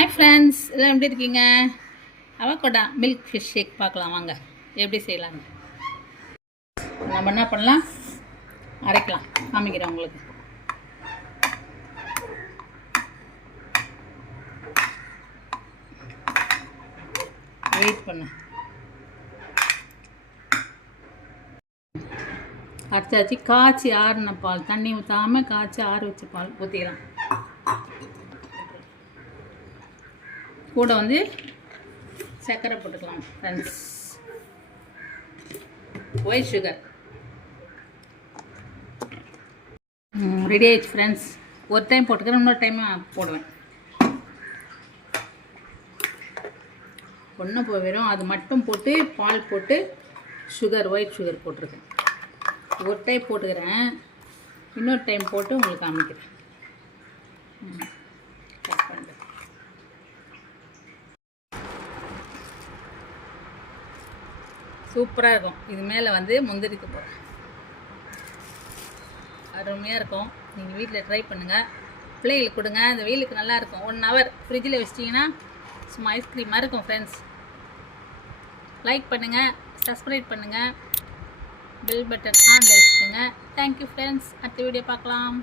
Hi friends, எல்லாம் எப்படி இருக்கீங்க? அவகோடா மில்க் ஃபிஷ் ஷேக் பார்க்கலாம் வாங்க எப்படி செய்யலான்னு. நம்ம என்ன பண்ணலாம், அரைக்கலாம், காமிக்கிறேன் உங்களுக்கு. வெயிட் பண்ண அரைச்சாச்சு. காய்ச்சி ஆறின பால், தண்ணி ஊற்றாமல் காய்ச்சி ஆற வச்ச பால் ஊற்றிக்கலாம். கூட வந்து சர்க்கரை போட்டுக்கலாம் ஃப்ரெண்ட்ஸ், ஒயிட் சுகர். ரெடி ஆயிடுச்சு ஃப்ரெண்ட்ஸ். ஒரு டைம் போட்டுக்கிறேன், இன்னொரு டைம் போடுவேன். ஒன்றும் வெறும் அது மட்டும் போட்டு பால் போட்டு சுகர், ஒயிட் சுகர் போட்டிருக்கேன். ஒரு டைம் போட்டுக்கிறேன், இன்னொரு டைம் போட்டு உங்களுக்கு காமிக்கிறேன். கட் பண்ணுறேன். சூப்பராக இருக்கும். இது மேலே வந்து முந்திரிக்கு போகிறேன். அருமையாக இருக்கும். நீங்கள் வீட்டில் ட்ரை பண்ணுங்கள், பிள்ளைங்களுக்கு கொடுங்க. இந்த வெயிலுக்கு நல்லாயிருக்கும். 1 hour ஃப்ரிட்ஜில் வச்சிட்டிங்கன்னா சும்மா ஐஸ்கிரீமாக இருக்கும் ஃப்ரெண்ட்ஸ். லைக் பண்ணுங்கள், சப்ஸ்கிரைப் பண்ணுங்கள், பெல் பட்டன் ஆனில் வச்சுக்கோங்க. Thank you friends. அடுத்த வீடியோ பார்க்கலாம்.